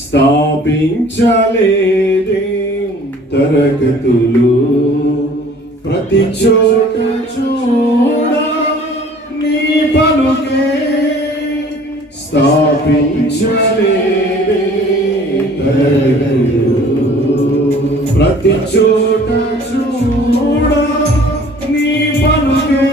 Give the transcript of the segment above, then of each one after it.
స్థాపించలేదే తరగతులు ప్రతి చోట చూడ నీ పలుకే స్థాపించలేదే తరగతులు ప్రతి చోట చూడ నీ పలుకే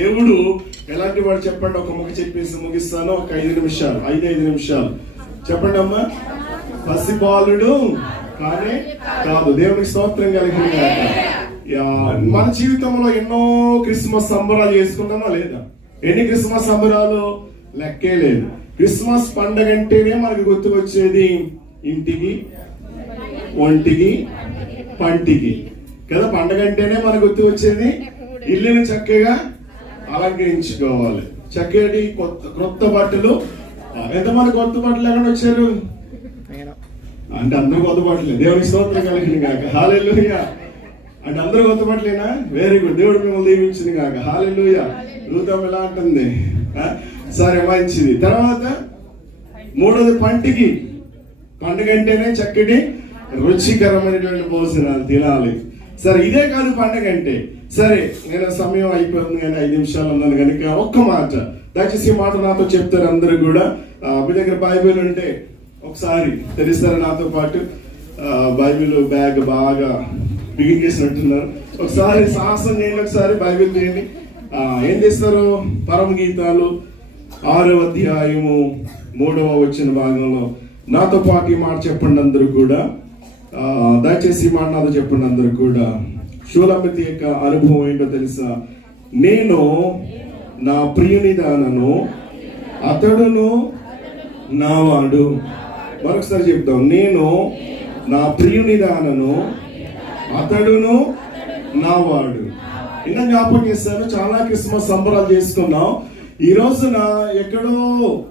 దేవుడు ఎలాంటి వాడు చెప్పండి. ఒక ముఖ చెప్పేసి ముగిస్తాను. ఒక 5 నిమిషాలు 5 నిమిషాలు చెప్పండి అమ్మా. పసిబాలుడు కానీ కాదు. దేవునికి స్తోత్రం కలిగింది. మన జీవితంలో ఎన్నో క్రిస్మస్ సంబరాలు చేసుకుంటామా లేదా? ఎన్ని క్రిస్మస్ సంబరాలు లెక్కే లేదు. క్రిస్మస్ పండగ అంటేనే మనకు గుర్తుకొచ్చేది ఇంటికి, ఒంటికి, పంటికి కదా. పండగ అంటేనే మనకు గుర్తుకొచ్చేది ఇల్లుని చక్కగా అలంకరించుకోవాలి. చక్కటి కొత్త బట్టలు. ఎంతమంది కొత్త బట్టలు ఎక్కడ వచ్చారు అంటే అందరూ కొత్త బట్టలే. దేవుని స్తోత్రం కలిగింది కాక. హల్లెలూయా. అంటే అందరూ కొత్త బట్టలేనా? Very good. దేవుడు మిమ్మల్ని దీవించింది కాక. హల్లెలూయా. రూతం ఎలా ఉంటుంది? సరే, మంచిది. తర్వాత 3వది పంటికి. పండుగ అంటేనే చక్కటి రుచికరమైనటువంటి భోజనాలు తినాలి. సరే, ఇదే కాదు పండుగ అంటే. సరే, నేను సమయం అయిపోతుంది కానీ 5 నిమిషాలు ఉన్నాను కనుక ఒక్క మాట దయచేసి ఈ మాట నాతో చెప్తారు అందరూ కూడా. మీ దగ్గర బైబిల్ ఉంటే ఒకసారి తెలుస్తారా నాతో పాటు? బైబిల్ బ్యాగ్ బాగా బిగిన్ చేసినట్టున్నారు. ఒకసారి సాహసం చేయండి. ఒకసారి బైబిల్ చేయండి. ఏం చేస్తారు? పరమ గీతాలు 6వ అధ్యాయము 3వ వచన భాగంలో నాతో పాటు ఈ మాట చెప్పండి అందరూ కూడా. దయచేసి ఈ మాట నాతో చెప్పండి అందరూ కూడా. షూలమితి యొక్క అనుభవం ఏంటో తెలుసా? నేను నా ప్రియుని దానను, అతడును నావాడు. మరొకసారి చెప్తాం. నేను నా ప్రియుని దానను, అతడును నావాడు. ఇంకా జ్ఞాపకం చేస్తాను. చాలా క్రిస్మస్ సంబరాలు చేసుకున్నాం. ఈ రోజున ఎక్కడో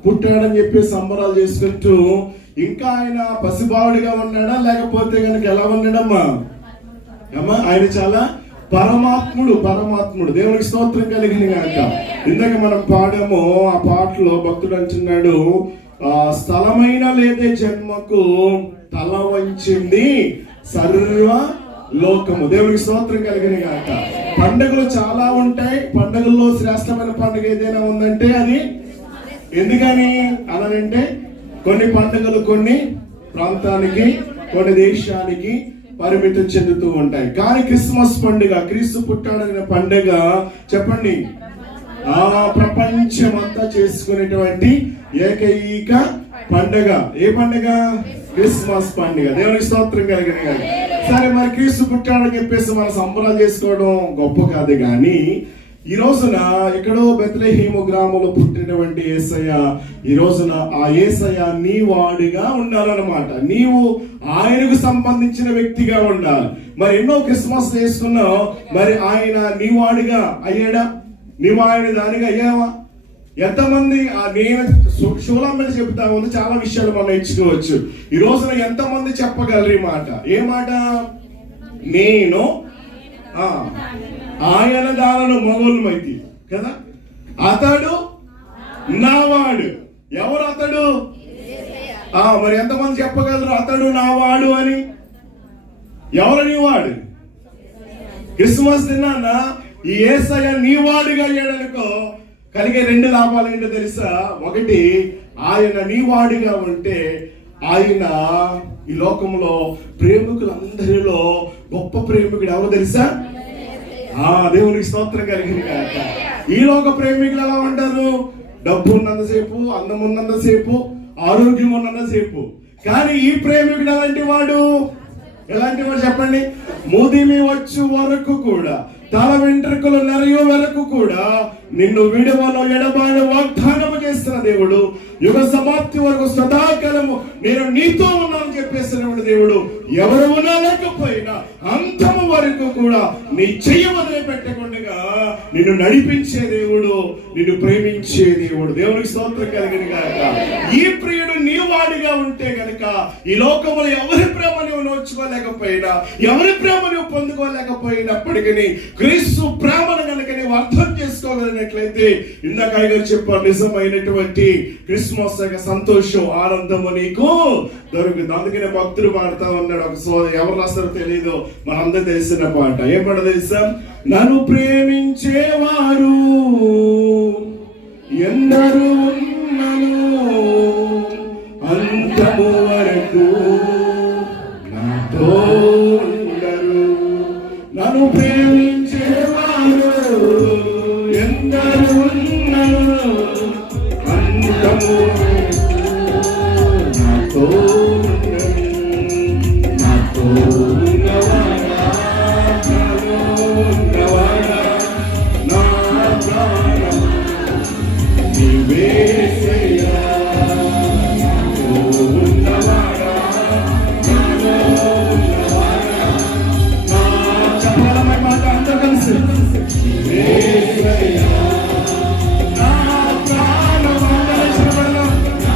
పుట్టాడని చెప్పి సంబరాలు చేసుకుంటూ ఇంకా ఆయన పసిబావుడిగా ఉన్నాడా లేకపోతే కనుక ఎలా ఉన్నాడమ్మా? ఆయన చాలా పరమాత్ముడు. దేవునికి స్తోత్రం కలిగింది కనుక ఇందాక మనం పాడాము. ఆ పాటలో భక్తుడు అంటున్నాడు, స్థలమైన లేదే జన్మకు తల వంచింది సర్వ లోకము. దేవునికి స్తోత్రం కలిగిన గాక. పండుగలు చాలా ఉంటాయి. పండుగల్లో శ్రేష్టమైన పండుగ ఏదైనా ఉందంటే అది ఎందుకని అనంటే కొన్ని పండుగలు కొన్ని ప్రాంతానికి, కొన్ని దేశానికి పరిమితం చెందుతూ ఉంటాయి. కానీ క్రిస్మస్ పండుగ, క్రీస్తు పుట్టాడనే పండుగ చెప్పండి, ప్రపంచమంతా చేసుకునేటువంటి ఏకైక పండగ. ఏ పండగ? క్రిస్మస్ పండుగ. దేవునికి స్తోత్రం కలిగిన. సరే, మరి క్రీస్తు పుట్టాడని చెప్పేసి మనం సంబరాలు చేసుకోవడం గొప్ప కాదు, కానీ ఈ రోజున ఎక్కడో బెత్లెహేము గ్రామంలో పుట్టినటువంటి యేసయ్య, ఈ రోజున ఆ యేసయ్య నీ వాడిగా ఉండాలన్నమాట. నీవు ఆయనకు సంబంధించిన వ్యక్తిగా ఉండాలి. మరి ఎన్నో క్రిస్మస్ చేసుకున్నావు, మరి ఆయన నీ వాడిగా అయ్యాడా? నీవు ఆయన దానిగా అయ్యావా? ఎంతమంది నేను శూలమ్మని చెబుతా ఉంది, చాలా విషయాలు మనం నేర్చుకోవచ్చు. ఈ రోజున ఎంతమంది చెప్పగలరు ఈ మాట? ఏ మాట? నేను ఆయన దానను మగోళ్ళమైతి కదా, అతడు నావాడు. ఎవరు అతడు? మరి ఎంతమంది చెప్పగలరు అతడు నావాడు అని? ఎవరు వాడు? క్రిస్మస్ దినాన ఈ యేసయ్య నీ వాడుగా అయ్యాడనుకో, కలిగే 2 లాభాలు ఏంటో తెలుసా? ఒకటి, ఆయన నీ వాడిగా ఉంటే ఆయన ఈ లోకంలో ప్రేమికులందరిలో గొప్ప ప్రేమికుడు ఎవరు తెలుసా? దేవునికి స్తోత్రం కలిగింది కాక. ఈ లోక ప్రేమికులు ఎలా ఉంటారు? డబ్బు ఉన్నంతసేపు, అందం ఉన్నంతసేపు, ఆరోగ్యం ఉన్నంతసేపు. కానీ ఈ ప్రేమికుడు ఎలాంటి వాడు? చెప్పండి. ముదిమి వచ్చు వరకు కూడా, తల వెంట్రుకలు నెరయో వరకు కూడా నిన్ను విడువలో ఎడబాయిన వాగ్దానము చేస్తున్న దేవుడు, యుగ సమాప్తి వరకు సదాకాలము నేను నీతో ఉన్నానని చెప్పేస్తున్న దేవుడు, ఎవరు ఉన్నా లేకపోయినా అంతము వరకు కూడా నీ చెయ్యి వదిలిపెట్టకుండా నిన్ను నడిపించే దేవుడు, నిన్ను ప్రేమించే దేవుడు. దేవునికి స్తోత్రం కలిగిన గాక. ఈ ప్రియుడు నీ వాడిగా ఉంటే గనక ఈ లోకంలో ఎవరి ప్రేమ నువ్వు నోచుకోలేకపోయినా, ఎవరి ప్రేమ నువ్వు పొందుకోలేకపోయినప్పటికీ క్రీస్తు ప్రేమను కనుక నీవు అర్థం చేసుకోగలిగినట్లయితే, ఇందాక గారు చెప్పారు, నిజమైనటువంటి క్రిస్మస్ యొక్క సంతోషం, ఆనందము నీకు దొరుకుతుంది. అందుకనే భక్తులు పాడుతా ఉన్నాడు. ఒక ఎవరు రాస్తారో తెలియదు, మనందరూ తెలిసిన పాట. ఏం పాట తెలుసా? నన్ను ప్రేమించేవారు ఎందరూ ఉన్నను, అంతము వరకు నాతో ఉండరు. నన్ను ప్రేమించేవారు ఎందరూ ఉన్నను, అంతము నాతో ఉండరు. నాతో ఉన్నవాడా, ఉన్నవాడా, నా ప్రాణం నీవేసయ్యా. నాతో ఉన్నవాడా, నాలో ఉన్నవాడా, నా చెప్పాలన్న మాట అందరూ కలిసి నీవేసయ్యా. నా ప్రాణం అందరూ నా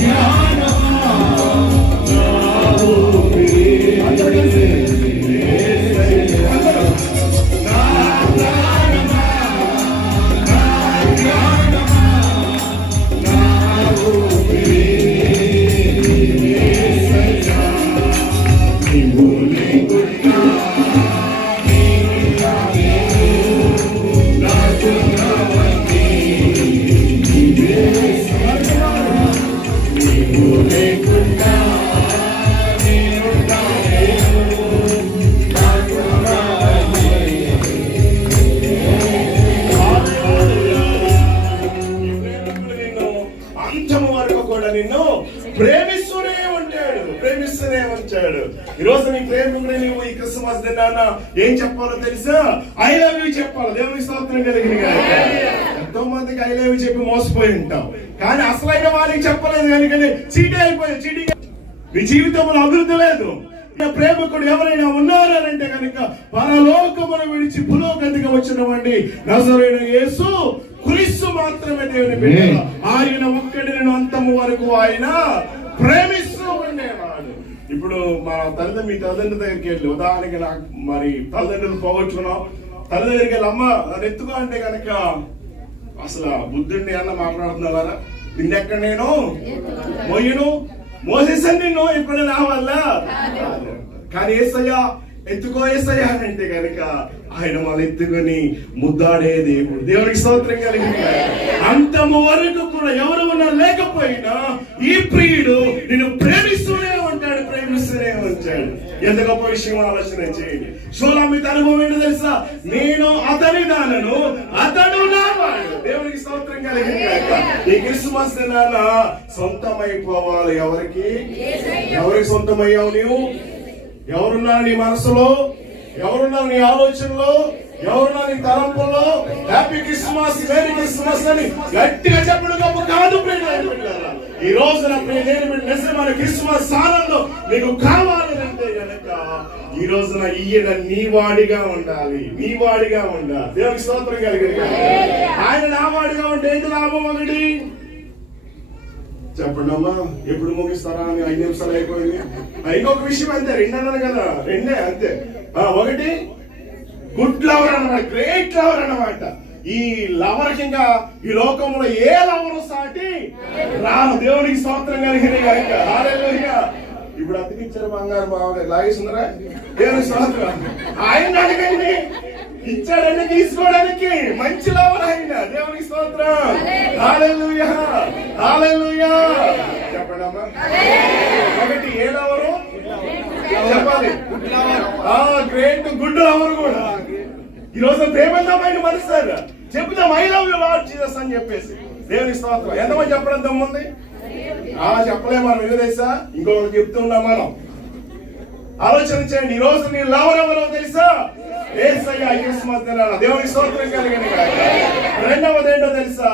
ధ్యానమా, నా ఊపిరి అందరూ కలిసి ఈరోజు నీ ప్రేమికుడు నువ్వు ఈ క్రిస్మస్ దినాన ఏం చెప్పాలో తెలుసా? ఐ లవ్ యూ చెప్పాలి. దేవునికి స్తోత్రం కలిగిన గాక. ఎంతో మందికి ఐ లవ్ యూ చెప్పి మోసపోయి ఉంటాం, కానీ అసలైన వారికి చెప్పలేదు. కానీ చీటీ అయిపోయి, చీటీ నీ జీవితంలో అభివృద్ధి లేదు. ప్రేమికుడు ఎవరైనా ఉన్నారంటే కనుక పరలోకమును విడిచి భూలోకానికి వచ్చినవండి నజరేయుడైన యేసు క్రీస్తు మాత్రమే దేవుని బిడ్డ. ఆయన ఒక్కడిని అంతము వరకు ఆయన ప్రేమిస్తూ ఉండేవాడు. ఇప్పుడు మా మీ తల్లిదండ్రుల దగ్గరికి వెళ్ళి, ఉదాహరణకి నాకు మరి తల్లిదండ్రులు పోగొట్టుకున్నాం, తల్లి దగ్గరికి వెళ్ళి అమ్మ నన్ను ఎత్తుకో అంటే కనుక అసలు బుద్ధుడిని అన్న మాట్లాడుతున్నారా? నిన్నెక్కడ నేను మోయను, మోసేసాను నిన్ను, ఇప్పుడు నా వల్ల. కానీ యేసయ్య ఎత్తుకో యేసయ్య అంటే కనుక ఆయన వాళ్ళు ఎత్తుకొని ముద్దాడే దేవుడు. దేవునికి స్తోత్రం కలిగింది. అంతము వరకు కూడా ఎవరు ఉన్నా లేకపోయినా ఈ ప్రియుడు నిన్ను ప్రేమిస్తూనే ఉంటాడు, ప్రేమిస్తూనే ఉంటాడు. ఎంత గొప్ప విషయం ఆలోచన చేయండి. షూలమ్మి అనుభవం ఏంటో తెలుసా? నేను అతని దానను, అతడు నా ఇచ్చేవాడు. దేవునికి స్తోత్రం కలిగింది గాక. ఈ క్రిస్మస్ దినాన సొంతమైపోవాలి. ఎవరికి సొంతమయ్యావు నీవు? ఎవరున్నారు నీ మనసులో? ఎవరున్నారు నీ ఆలోచనలో? ఎవరున్నారు నీ తలంపుల్లో? హ్యాపీ క్రిస్మస్, మేరీ క్రిస్మస్ అని గట్టిగా చెప్పడం గొప్ప కాదు. ఈ రోజున నిజమైన క్రిస్మస్ ఆనందం నీకు కావాలి అంటే గనక ఈ రోజున ఈయన నీ వాడిగా ఉండాలి. దేవునికి స్తోత్రం కలిగింది. ఆయన నా వాడిగా ఉంటే ఏంటి లాభం? ఒకటి చెప్పండి అమ్మా. ఎప్పుడు ముగిస్తారా అని 5 నిమిషాలు అయిపోయింది. ఇంకొక విషయం అంతే, 2 అన్నాను కదా, 2 అంతే. ఒకటి గుడ్ లవర్ అన్నమాట, గ్రేట్ లవర్ అన్నమాట. ఈ లవర్ కింద ఈ లోకంలో ఏ లవరు సాటి రాను. దేవునికి స్తోత్రం కలిగింది గాక. హల్లెలూయా. ఇప్పుడు అతికిచ్చారు బంగారు బాగా లాగేస్తున్నారా? దేవునికి స్తోత్రం. ఆయన అడగండి, ఇచ్చాడని తీసుకోవడానికి మంచి లవర్ ఆయన. దేవునికి స్తోత్రం. హల్లెలూయా, హల్లెలూయా. చెప్పండి అమ్మా. ఒకటి ఏ లవరు చెప్పాలి? గ్రేట్ గుడ్ లవర్ కూడా. ఈ రోజు ప్రేమతో బయట మరుస్తారు. చెప్తాం I love you lord Jesus అని చెప్పేసి. దేవునికి స్తోత్రం. ఎంతమంది చెప్పడం దమ్ముంది? చెప్పలేము మనం. ఏదో తెలుసా? ఇంకొకరికి చెప్తున్నాం మనం. ఆలోచన చేయండి. ఈ రోజు నీ లవర్ ఎవరో తెలుసా? యేసయ్య. క్రిస్మస్ దినాన దేవునికి స్తోత్రం కలిగింది గాక. రెండవది ఏంటో తెలుసా?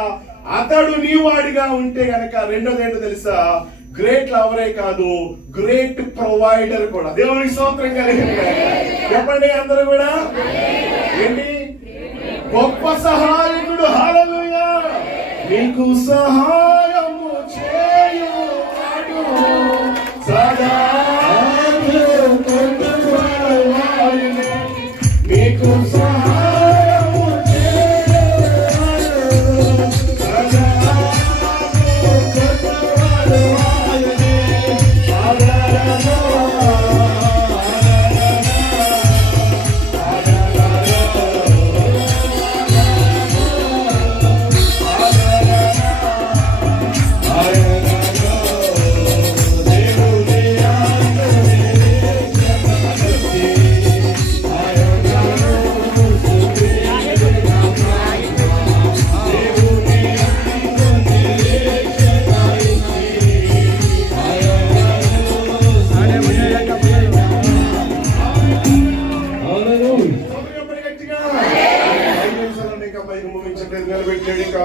అతడు నీ వాడిగా ఉంటే గనక రెండోది ఏంటో తెలుసా? గ్రేట్ లవరే కాదు, గ్రేట్ ప్రొవైడర్ కూడా. దేవునికి స్తోత్రం కలిగింది గాక. చెప్పండి అందరూ కూడా. ఏంటి? గొప్ప సహాయకుడు. హల్లెలూయా. నీకు సహాయము చేయువాడు సదా నీకు సహాయము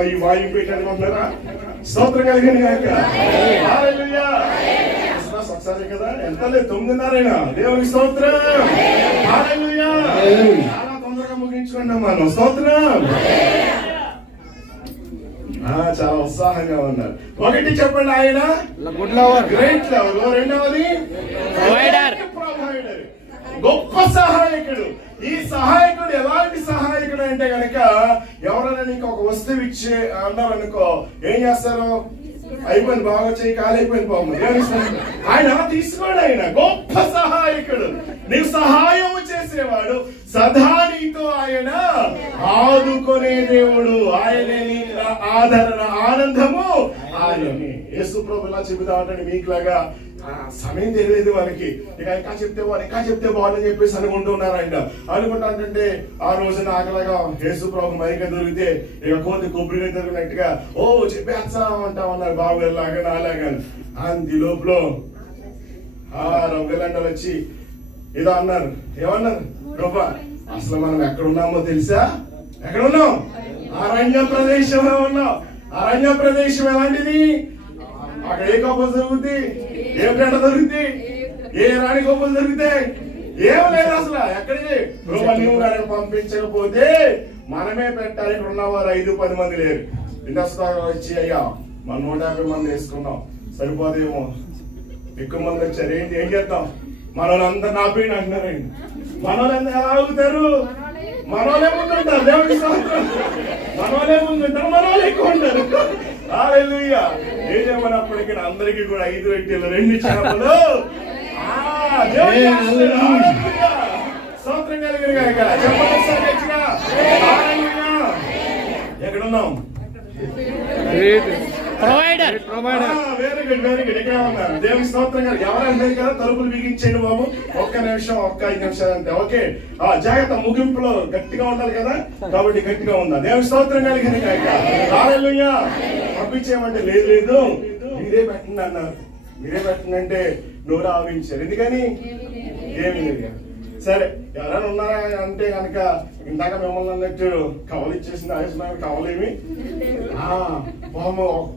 ఈ వాయు పెట్టాడు అంటారా? స్తోత్రం కలిగింది గాక. హల్లెలూయా. క్రిస్మస్ ఒకసారి కదా, ఎంత లేదు 9:30. దేవునికి స్తోత్రం. హల్లెలూయా. చాలా తొందరగా ముగించుకున్నాం మనం. స్తోత్రం. చాలా ఉత్సాహంగా ఉన్నారు. ఒకటి చెప్పండి, ఆయన గుడ్ లవర్, గ్రేట్ లవర్. రెండవది ప్రొవైడర్, గొప్ప సహాయకుడు. ఈ సహాయకుడు ఎలాంటి సహాయకుడు అంటే గనక ఎవరైనా నీకు ఒక వస్తువు ఇచ్చే అన్నారనుకో, ఏం చేస్తారు? అయిపోయింది, బాగా చేయి, కాలైపోయింది బాబు. ఆయన తీసుకోడు. ఆయన గొప్ప సహాయకుడు, నీకు సహాయం చేసేవాడు, సదా నీతో ఆయన ఆదుకునే దేవుడు. ఆయనే నీ ఆదరణ, ఆనందము ఆయనే. యేసు ప్రభు ఇలా చెబుతా ఉంటాడు, మీకులాగా సమయం తెలియదు వాళ్ళకి. ఇక ఇంకా చెప్తే బాగుందని చెప్పేసి అనుకుంటున్నారు. ఆయన అనుకుంటా అంటే ఆ రోజు నాకులాగా యేసు ప్రభు మైక దొరికితే ఇక కోతి కొబ్బరిగా దొరికినట్టుగా చెప్పేస్తా ఉంటా ఉన్నారు బాబు ఎలాగా నాలాగా. అంది లోపల రొగ్గలంటలు వచ్చి ఏదో అన్నారు. ఏమన్నారు? గొప్ప అసలు మనం ఎక్కడున్నామో తెలుసా? ఎక్కడున్నాం? అరణ్య ప్రదేశంలో ఉన్నాం. అరణ్య ప్రదేశం ఎలాంటిది? అక్కడ ఏ గొప్ప దొరుకుతుంది? ఏం గంట దొరుకుతుంది? ఏ రాణి గొప్పలు దొరుకుతాయి? ఏం లేదు అసలు. ఎక్కడికి నువ్వు గారికి పంపించకపోతే మనమే పెట్టాలి. ఇక్కడ ఉన్నవారు 5-10 మంది లేరు. ఇండస్ట్రీ వచ్చి అయ్యా మనం 150 మంది వేసుకున్నాం, సరిపోదేమో, ఎక్కువ మంది వచ్చారు, ఏం చేద్దాం? మనోళ్ళంతా నాపేయండి అంటున్నారండి. మనోళ్ళంతా ఎలా ఆగుతారు? మనోళ్ళే ముందుంటారు. దేవుడి స్తోత్రం. మనోళ్ళే ముందుంటారు, మనోళ్ళు ఎక్కువ ఉంటారు. హల్లెలూయా. ఏదేమన్నప్పటికీ అందరికీ కూడా 5 రొట్టెలు 2 చేపలు. స్తోత్రం కలిగిన గాక. చెప్పండి గట్టిగా. హల్లెలూయా. ఎక్కడున్నాం? Provider. Very good, very good. ఇక్కడ ఉన్నారు. దేవుని స్తోత్రం గారు. ఎవరైనా లేదు కదా, తలుపులు బిగించేయండి బాబు. ఒక్క నిమిషం, ఒక్క 5 నిమిషాలు అంతే. ఓకే, జాగ్రత్త, ముగింపులో గట్టిగా ఉండాలి కదా, కాబట్టి గట్టిగా ఉందా. దేవుని స్తోత్రం కలిగింది. హల్లెలూయా. పంపించేయమంటే లేదు లేదు మీరే పెట్టండి అన్నారు. మీరే పెట్టండి అంటే నోరు ఆవించారు. ఎందుకని? ఏమి లేదు. సరే, ఎవరైనా ఉన్నారా అంటే కనుక ఇందాక మిమ్మల్ని అన్నట్టు కవర్ ఇచ్చేసింది ఆయుష్మాన్. కవర్లేమి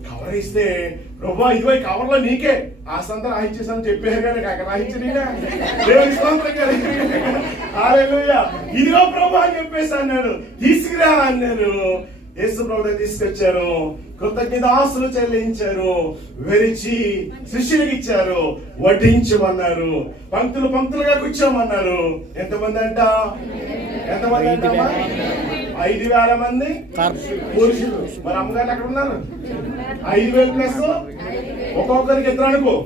కవర్ ఇస్తే ప్రభా ఇదిగో కవర్ లో నీకే ఆసంతా రాయించేసాను చెప్పారు కానీ అక్కడ రాయించలేదా? ఇదిగో ప్రభా అని చెప్పేసి అన్నాడు. తీసుకురా అన్నారు. యేసు ప్రభు తీసుకొచ్చారు. కృతజ్ఞతాస్తులు చెల్లించారు. విరిచి శిష్యులకు ఇచ్చారు. వడ్డించమన్నారు. పంక్తులు పంక్తులుగా కూర్చోమన్నారు. ఎంతమంది అంట? ఎంతమంది అంటమ్మా? 5,000 మంది పురుషులు. మరి అమ్మగారు అక్కడ ఉన్నారు. 5,000 ప్లస్ ఒక్కొక్కరికి 2 అనుకో,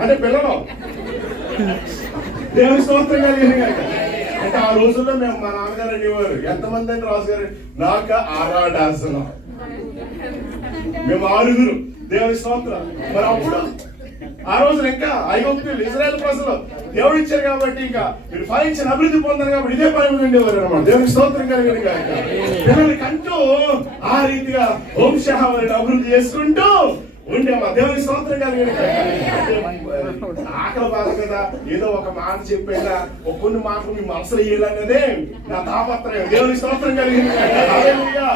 అంటే పిల్లలు. దేవుని స్తోత్రం కలిగింది కనుక. అంటే ఆ రోజుల్లో మేము మా నాన్నగారు అనేవారు, ఎంతమంది అంటే రాజు గారు, నాకు 6 డాన్సులు, మేము 6గురు. దేవుని స్తోత్రం. మరి అప్పుడు ఆ రోజులు ఇంకా ఐగుప్తులు ఇశ్రాయేలు ప్రజలు దేవుడు ఇచ్చారు కాబట్టి ఇంకా మీరు ఫలించిన అభివృద్ధి పొందారు కాబట్టి ఇదే పని ఉండేవారు అనమాట. దేవుని స్తోత్రం కలిగింది కాక పిల్లలకి అంటూ ఆ రీతిగా వంశావళిని అభివృద్ధి చేసుకుంటూ ఉండేవా. దేవుని స్తోత్రం కలిగింది. ఆకలి బాధ కదా, ఏదో ఒక మాట చెప్పేదా, కొన్ని మాటలు మీ మనసులో వేయాలన్నదే నా తాపత్రయం. దేవుని స్తోత్రం కలిగింది. హల్లెలూయా,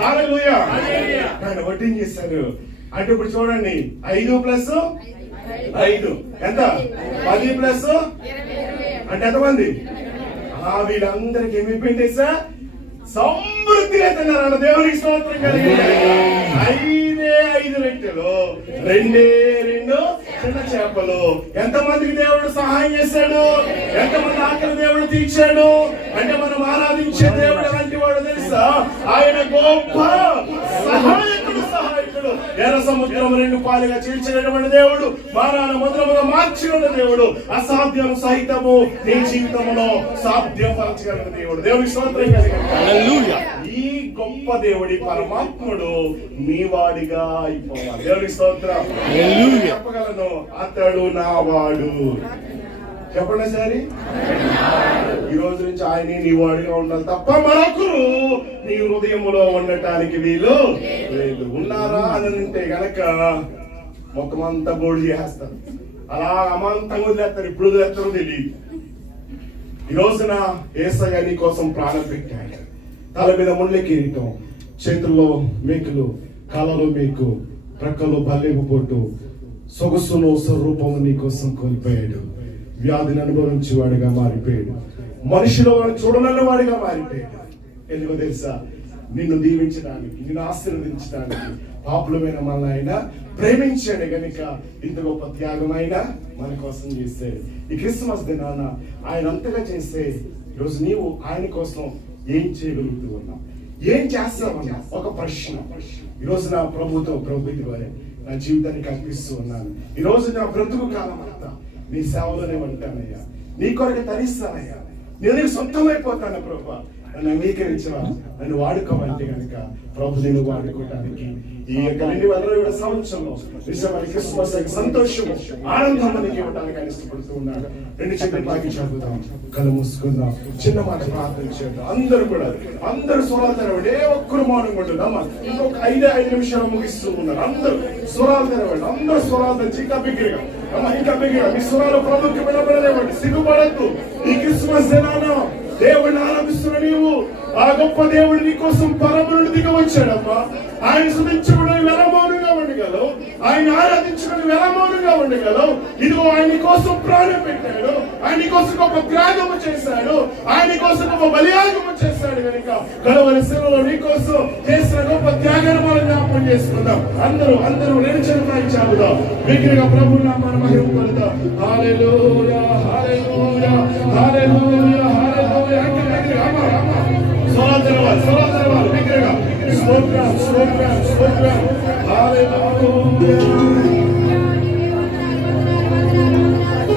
హల్లెలూయా. ఆయన వడ్డింగ్ చేశారు. అంటే ఇప్పుడు చూడండి, 5 ప్లస్ 5 ఎంత? 10 ప్లస్ అంటే ఎంతమంది? వీళ్ళందరికి ఏమైపోయింది సార్? సమృద్ధిగా తిన్నారన్న. దేవునికి స్తోత్రం కలిగింది. 5 రొట్టెలు, 2 చిన్న చేపలు. ఎంతమందికి దేవుడు సహాయం చేశాడు? ఎంతమంది ఆకలి దేవుడు తీర్చాడు? అంటే మనం ఆరాధించే దేవుడు ఎలాంటి వాడు తెలుసా? ఆయన గొప్ప సహాయకుడు. ఎర్ర సముద్రం 2 పాలుగా చీల్చినటువంటి దేవుడు, మారాన మధురముగా మార్చిన దేవుడు, అసాధ్యం సహితము నీ జీవితంలో సాధ్యపరచగలిగిన దేవుడు. దేవుడికి స్తోత్రం కలిగింది. ఈ గొప్ప దేవుడి పరమాత్ముడు మీ వాడిగా అయిపోవాలి. దేవుడికి స్తోత్రం. చెప్పగలను, అతడు నా వాడు. చెప్పండి సరే. ఈ రోజు నుంచి ఆయన నీ వాడిగా ఉండాలి తప్ప మరొకరు నీ హృదయంలో ఉండటానికి వీలు లేదు. ఉన్నారా అని అంటే గనక మొత్తం అంతా బోర్డు చేస్తారు. అలా అమాంతంగా వదిలేస్తారు. ఇప్పుడు వదిలేస్తారో తెలియదు. ఈ రోజున యేసయ్య నీ కోసం ప్రాణం పెట్టాడు. తల మీద ముళ్ళ కిరీటం, చేతుల్లో మేకులు, కాళ్ళలో మేకు, ప్రక్కలో బల్లెపు పొట్టు, సొగసులో స్వరూపము నీ కోసం కోల్పోయాడు. వ్యాధిని అనుభవించి వాడిగా మారిపోయాడు. మనిషిలో వాడు చూడనన్న వాడిగా మారిపోయాడు. ఎందుకో తెలుసా? నిన్ను దీవించడానికి, నిన్ను ఆశీర్వదించడానికి పాపులమైన మనల్ని ఆయన ప్రేమించాడు గనుక ఇంత గొప్ప త్యాగమైన మన కోసం చేశాడు. ఈ క్రిస్మస్ దినాన ఆయన అంతగా చేస్తే ఈరోజు నీవు ఆయన కోసం ఏం చేయగలుగుతూ ఉన్నావు? ఏం చేస్తావన్నా ఒక ప్రశ్న. ఈరోజు నా ప్రభు ద్వారా నా జీవితానికి అర్పిస్తూ ఉన్నాను. ఈరోజు నా బ్రతుకు కాలం అంతా నీ సేవలోనే ఉంటానయ్యా, నీ కొరకు తరిస్తానయ్యా, నేను నీకు సొంతమైపోతాను ప్రభా. నన్ను అంగీకరించవా, నన్ను వాడుకోవాలంటే కనుక ప్రభు నేను వాడుకోవడానికి ఈ యొక్క 2020 సంవత్సరంలో నిజమైన క్రిస్మస్ సంతోషం, ఆనందం మనకి ఇవ్వడానికి ఆయన ఇష్టపడుతూ ఉన్నాడు. 2 చేతులు పాకి చెబుతాం, కళ్ళు మూసుకుందాం, చిన్న మాట ప్రార్థన చేద్దాం. అందరూ స్వరాలు తెరవండి. ఏ ఒక్కరు మౌనంగా ఉంటుందమ్మా. ఇంకొక 5 నిమిషాలు ముగిస్తూ ఉన్నారు. అందరూ స్వరాలు తెరవండి. అందరూ స్వరాలు తెచ్చి ఇంకా బిగ్గరగా అమ్మా, ఇంకా బిగ్గరగా మీ స్వరాలు ప్రభుత్వం వినబడలేవండి. సిగ్గుపడద్దు. ఈ క్రిస్మస్ దినాన దేవుడిని ఆరాధిస్తున్న నీవు, ఆ గొప్ప దేవుడు నీ కోసం పరమునుడు దిగ వచ్చాడమ్మా. ఆయన స్తుతించుకుని వెలమౌనంగా ఉండగలవు, ఆయన ఆరాధించుకుని వెలమౌనంగా ఉండగలవు. ఇదిగో ఆయన కోసం ప్రాణం పెట్టాడు, ఆయన కోసం గొప్ప త్యాగము చేశాడు, ఆయన కోసం గొప్ప బలియాగము చేశాడు కనుక కలువరి శిలువలో నీ కోసం చేసిన గొప్ప త్యాగాన్ని మనం జ్ఞాపకం చేసుకుందాం. అందరూ 2 చేతులు చాపుదాం. విగ్రహ ప్రభు నామాన్ని మహిమ పలుకుదాం. హల్లెలూయా, హల్లెలూయా, హల్లెలూయా, హల్లెలూయా. స్వరాలు తెరవాలి విగ్రహ స్తోత్రం, హల్లెలూయా.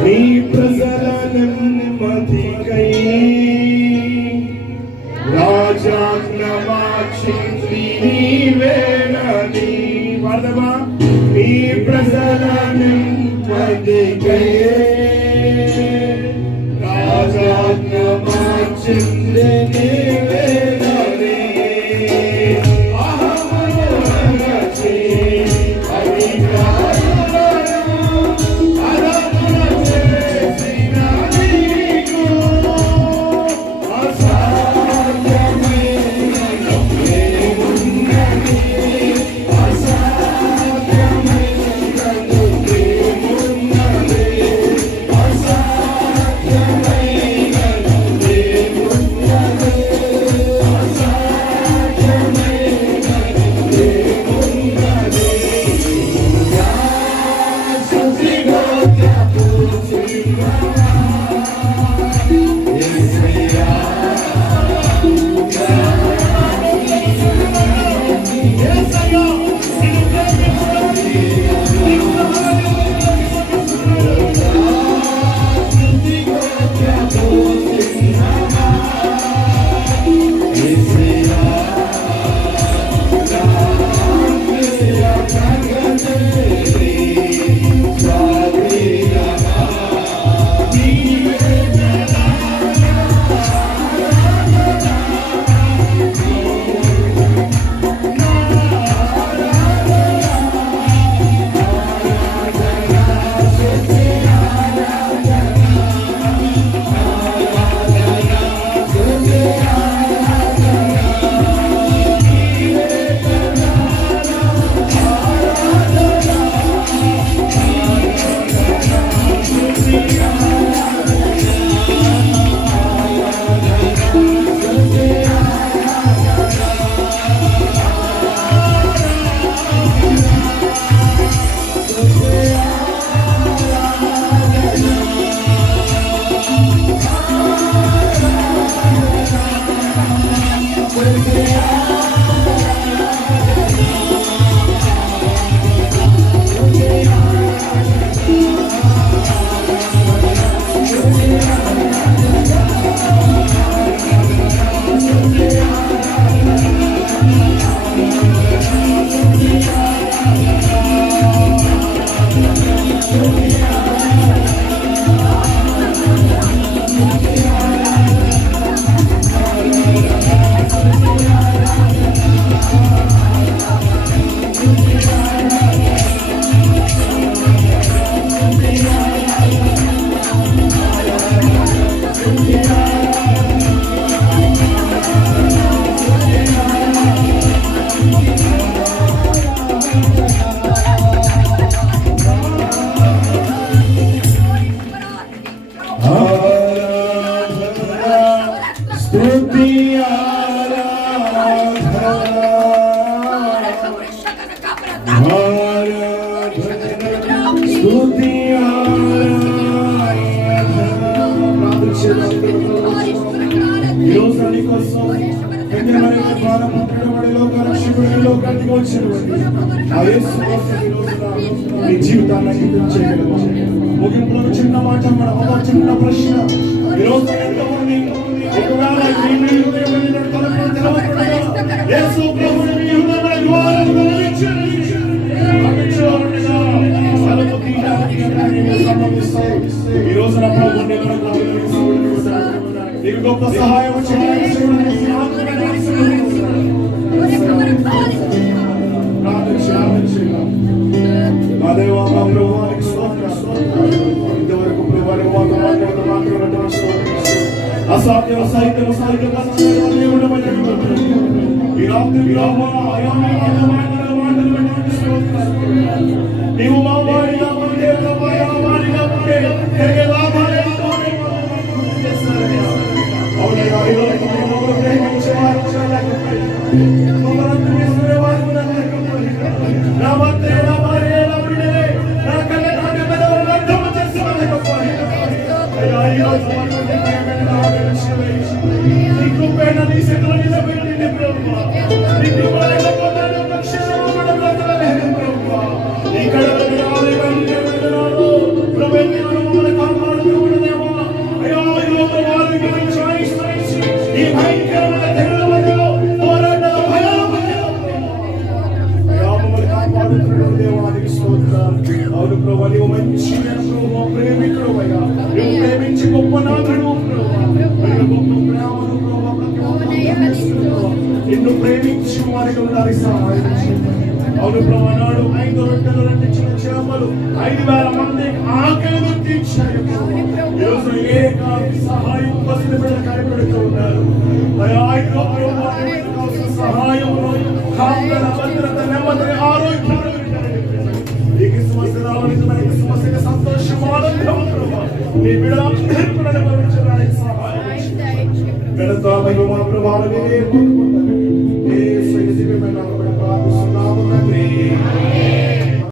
నీ ప్రజల నెమ్మదికై రాజాజ్ఞ మార్చింది నీవేనని అందుకే రాజాజ్ఞ మార్చింది నీవేనని అహమనచి అధికారులను ఆరాధన చేసిన నీకు అసాధ్యమైన దేవుడని జీవితాన్ని అందించగలము. ముగింపులో చిన్న మాట, చిన్న ప్రశ్న. ఈరోజు ఎంతమంది ఒకవేళ మీ హృదయంలో తలుపులు తెరవబడగా యేసు ప్రభువుని మీ హృదయంలో ద్వారం వెలిగించండి. ఈ రోజున ప్రభు నీకు గొప్ప సహాయం చేయడానికి మా దేవా, మా ప్రభువానికి ఇంతవరకు ప్రభువానికి మాతో మాట్లాడుతూ అసాధ్యం సాహిత్యం ఈ రాత్రి నీవు మా వాడిగా ఉంటే వాడిగా ఉంటే తిరిగే లాభాలే అవునయ్యా. ఈరోజు ప్రేమించేవారు ఇక్కడ ప్రేమించిన ప్రభు ప్రేమికుడు అయ్యా నువ్వు ప్రేమించి గొప్ప నాథుడు ప్రభు అయ్యా గొప్ప ప్రేమను ప్రభు ప్రతి ఒక్కరికి ఇస్తున్నావు. నిన్ను ప్రేమించి వారికి ఉండాలి సహాయం చేయండి. అవును ప్రభు నాడు 5 రొట్టెలు 2 చిన్న చేపలు 5,000 మందికి ఆకలి తీర్చారు ప్రభు. ఈరోజు ఏకాకి సహాయం పసిడి బిడ్డలు కనిపెడుతూ ఉన్నారు అయ్యా ఇదిగో ప్రభు నీకు కావాల్సిన సహాయమును కాపుదల భద్రత నెమ్మదిని ఆరోగ్యం ఈ క్రిస్మస్ రావడానికి మనకి సమస్యకి సంతోషం ఆనందం ప్రభు నీ బిడ్డలందరూ కూడా అనుభవించడానికి సహాయం ఘనత మహిమ ప్రభావం